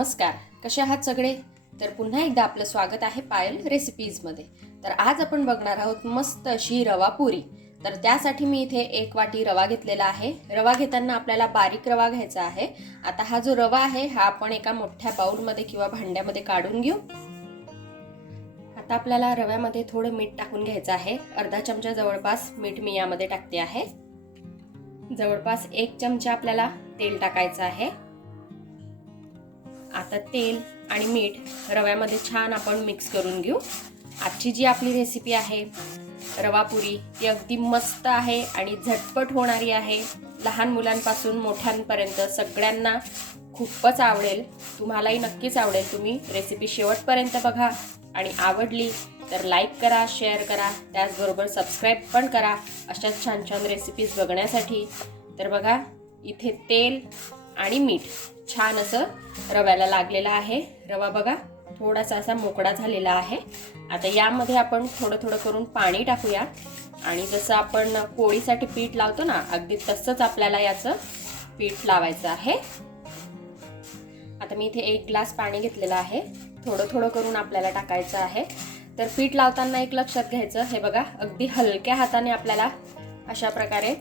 नमस्कार, कसे आहात सगळे? तर पुन्हा एकदा आपलं स्वागत आहे पायल रेसिपीजमध्ये. तर आज आपण बघणार आहोत मस्त अशी रवा पुरी. तर त्यासाठी मी इथे 1 वाटी रवा घेतलेला आहे. रवा घेताना आपल्याला बारीक रवा घ्यायचा आहे. आता हा जो रवा आहे हा आपण एका मोठ्या बाउलमध्ये किंवा भांड्यामध्ये काढून घेऊ. आता आपल्याला रव्यामध्ये थोडं मीठ टाकून घ्यायचं आहे. अर्धा चमचा जवळपास मीठ मी यामध्ये टाकते आहे. जवळपास 1 चमचा आपल्याला तेल टाकायचं आहे. आता तेल आणि मीठ रव्यामध्ये छान आपण मिक्स करून घेऊ. आजची जी आपली रेसिपी आहे रवा पुरी ती अगदी मस्त आहे आणि झटपट होणारी आहे. लहान मुलांपासून मोठ्यांपर्यंत सगळ्यांना खूपच आवडेल. तुम्हालाही नक्कीच आवडेल. तुम्ही रेसिपी शेवटपर्यंत बघा आणि आवडली तर लाईक करा, शेअर करा, त्याचबरोबर सबस्क्राईब पण करा अशाच छान छान रेसिपीज बघण्यासाठी. तर बघा इथे तेल आणि मीठ छान असं रव्याला लागलेलं आहे. रवा बघा थोडासा असा मोकळा झालेला आहे. आता यामध्ये आपण थोडं थोडं करून पाणी टाकूया आणि जसं आपण पोळीसाठी पीठ लावतो ना अगदी तसंच आपल्याला याचं पीठ लावायचं आहे. आता मी इथे 1 ग्लास पाणी घेतलेलं आहे. थोडं थोडं करून आपल्याला टाकायचं आहे. तर पीठ लावताना एक लक्षात घ्यायचं, हे बघा अगदी हलक्या हाताने आपल्याला अशा प्रकारे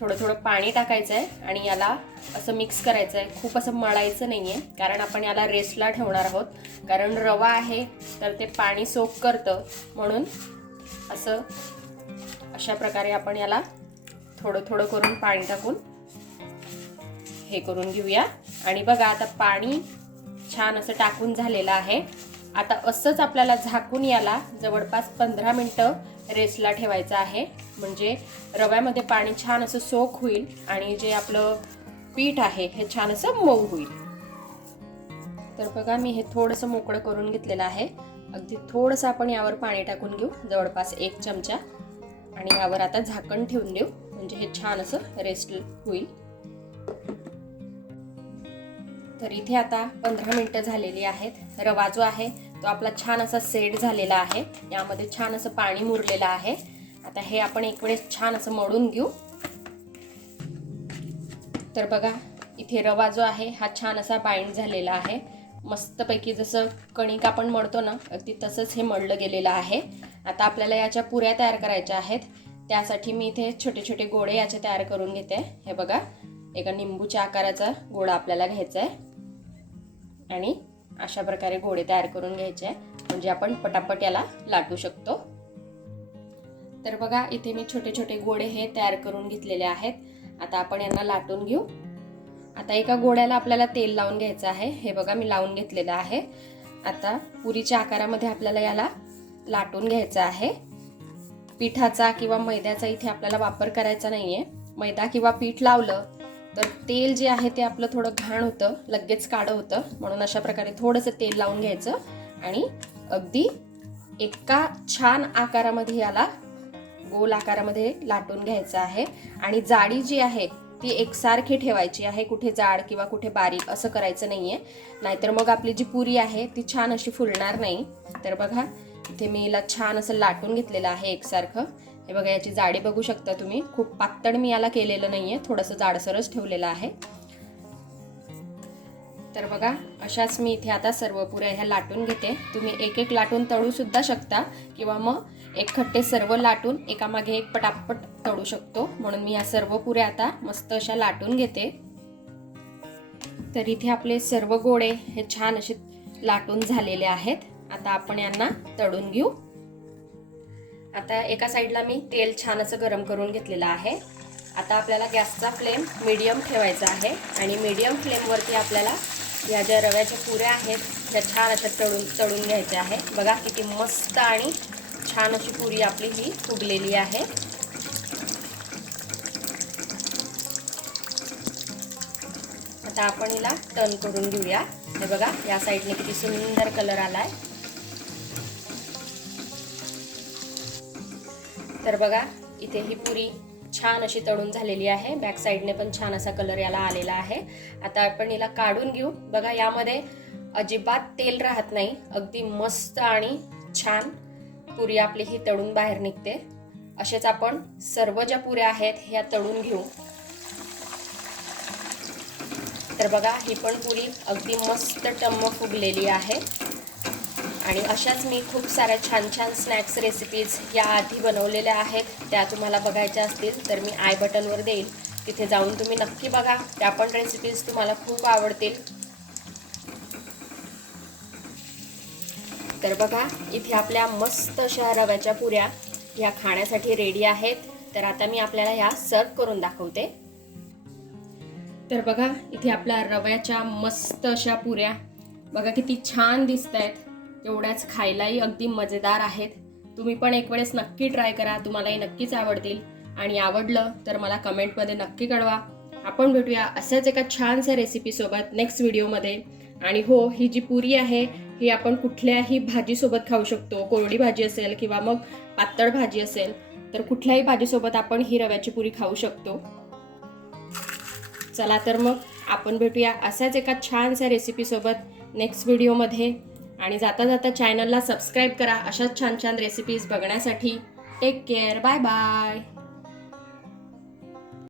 थोडं थोडं पाणी टाकायचं आहे आणि याला असं मिक्स करायचं आहे. खूप असं मळायचं नाही आहे कारण आपण याला रेस्टला ठेवणार आहोत. कारण रवा आहे तर ते पाणी सोक करतं, म्हणून अशा प्रकारे आपण याला थोडं थोडं करून पाणी टाकून हे करून घेऊया. आणि बघा आता पाणी छान असं टाकून झालेलं आहे. आता असंच आपल्याला झाकून याला जवळपास 15 मिनिटं रेस्टला ठेवायचं आहे. म्हणजे रव्यामध्ये पाणी छान असं सोक होईल आणि जे आपलं पीठ आहे हे छान असं मऊ होईल. तर बघा मी हे थोडंसं मोकळं करून घेतलेलं आहे. अगदी थोडंसं आपण यावर पाणी टाकून घेऊ, जवळपास 1 चमचा, आणि यावर आता झाकण ठेवून देऊ म्हणजे हे छान असं रेस्ट होईल. तर इथे आता 15 मिनिटं झालेली आहेत. रवा जो आहे तो आपला छान असा सेट झालेला आहे. यामध्ये छान असं पाणी मुरलेलं आहे. आता हे आपण एक वेळेस छान असं मळून घेऊ. तर बघा इथे रवा जो आहे हा छान असा बाइंड झालेला आहे. मस्तपैकी जसं कणिक आपण मळतो ना अगदी तसंच हे मळलं गेलेलं आहे. आता आपल्याला याच्या पुऱ्या तयार करायच्या आहेत. त्यासाठी मी इथे छोटे छोटे गोळे याचे तयार करून घेते. हे बघा एका निंबूच्या आकाराचा गोळा आपल्याला घ्यायचा आहे आणि अशा प्रकारे गोळे तयार करून घ्यायचे म्हणजे आपण पटापट याला लाटू शकतो. तर बघा इथे मी छोटे छोटे गोळे हे तयार करून घेतलेले आहेत. आता आपण यांना लाटून घेऊ. आता एका गोळ्याला आपल्याला तेल लावून घ्यायचं आहे. हे बघा मी लावून घेतलेलं आहे. आता पुरीच्या आकारामध्ये आपल्याला याला लाटून घ्यायचं आहे. पिठाचा किंवा मैद्याचा इथे आपल्याला वापर करायचा नाहीये. मैदा किंवा पीठ लावलं तर तेल जे आहे ते आपलं थोडं घाण होतं, लगेच काढं होतं, म्हणून अशा प्रकारे थोडंसं तेल लावून घ्यायचं आणि अगदी एका छान आकारामध्ये याला गोल आकारामध्ये लाटून घ्यायचं आहे. आणि जाडी जी आहे ती एकसारखी ठेवायची आहे. कुठे जाड किंवा कुठे बारीक असं करायचं नाहीये, नाहीतर मग आपली जी पुरी आहे ती छान अशी फुलणार नाही. तर बघा इथे मी याला छान असं लाटून घेतलेलं आहे एकसारखं. हे बघा याची जाडी बघू शकता तुम्ही. खूप पातळ मी याला केलेलं नाहीये, थोडंसं जाडसरच ठेवलेलं आहे. तर बघा अशाच मी इथे आता सर्व पुऱ्या ह्या लाटून घेते. तुम्ही एक एक लाटून तळू सुद्धा शकता किंवा मग एकखट्टे सर्व लाटून एकामागे एक पटापट तळू शकतो. म्हणून मी या सर्व पुऱ्या आता मस्त अशा लाटून घेते. तर इथे आपले सर्व गोळे हे छान असे लाटून झालेले आहेत. आता आपण यांना तळून घेऊ. आता एका साईडला मी तेल छान असं गरम करून घेतलेलं आहे. आता आपल्याला गॅसचा फ्लेम मीडियम ठेवायचा आहे आणि मीडियम फ्लेमवरती आपल्याला या ज्या रव्याच्या पुऱ्या आहेत त्या छान अशा तळून घ्यायच्या आहे. बघा किती मस्त आणि छान अशी पुरी आपली ही फुगलेली आहे. आता आपण हिला टर्न करून घेऊया. हे बघा या साईडने किती सुंदर कलर आलाय. तर बघा इथे ही पुरी छान अशी तळून झालेली आहे. बॅक साईडने पण छान असा कलर याला आलेला आहे. आता आपण हिला काढून घेऊ. बघा यामध्ये अजिबात तेल राहत नाही. अगदी मस्त आणि छान पुरी आपली ही तळून बाहेर निघते. असेच आपण सर्व ज्या पुऱ्या आहेत ह्या तळून घेऊ. तर बघा ही पण पुरी अगदी मस्त टम्म फुगलेली आहे. आणि अशाच मी खूप साऱ्या छान छान स्नॅक्स रेसिपीज या आधी बनवलेल्या आहेत. त्या तुम्हाला बघायच्या असतील तर मी आय बटनवर देईल, तिथे जाऊन तुम्ही नक्की बघा. त्या पण रेसिपीज तुम्हाला खूप आवडतील. तर बघा इथे आपल्या मस्त अशा रव्याच्या पुऱ्या ह्या खाण्यासाठी रेडी आहेत. तर आता मी आपल्याला ह्या सर्व करून दाखवते. तर बघा इथे आपल्या रव्याच्या मस्त अशा पुऱ्या बघा किती छान दिसत आहेत. एवढ्याच खायलाही अगदी मजेदार आहेत. तुम्ही पण एक वेळेस नक्की ट्राय करा, तुम्हालाही नक्कीच आवडतील. आणि आवडलं तर मला कमेंटमध्ये नक्की कळवा. आपण भेटूया अशाच एका छानशा रेसिपीसोबत नेक्स्ट व्हिडिओमध्ये. आणि हो, ही जी पुरी आहे ही आपण कुठल्याही भाजीसोबत खाऊ शकतो. कोरडी भाजी असेल किंवा मग पातळ भाजी असेल तर कुठल्याही भाजीसोबत आपण ही रव्याची पुरी खाऊ शकतो. चला तर मग आपण भेटूया अशाच एका छानशा रेसिपीसोबत नेक्स्ट व्हिडिओमध्ये. आणि जाता जाता चॅनलला सबस्क्राईब करा अशाच छान छान रेसिपीज बघण्यासाठी. Take care, bye bye.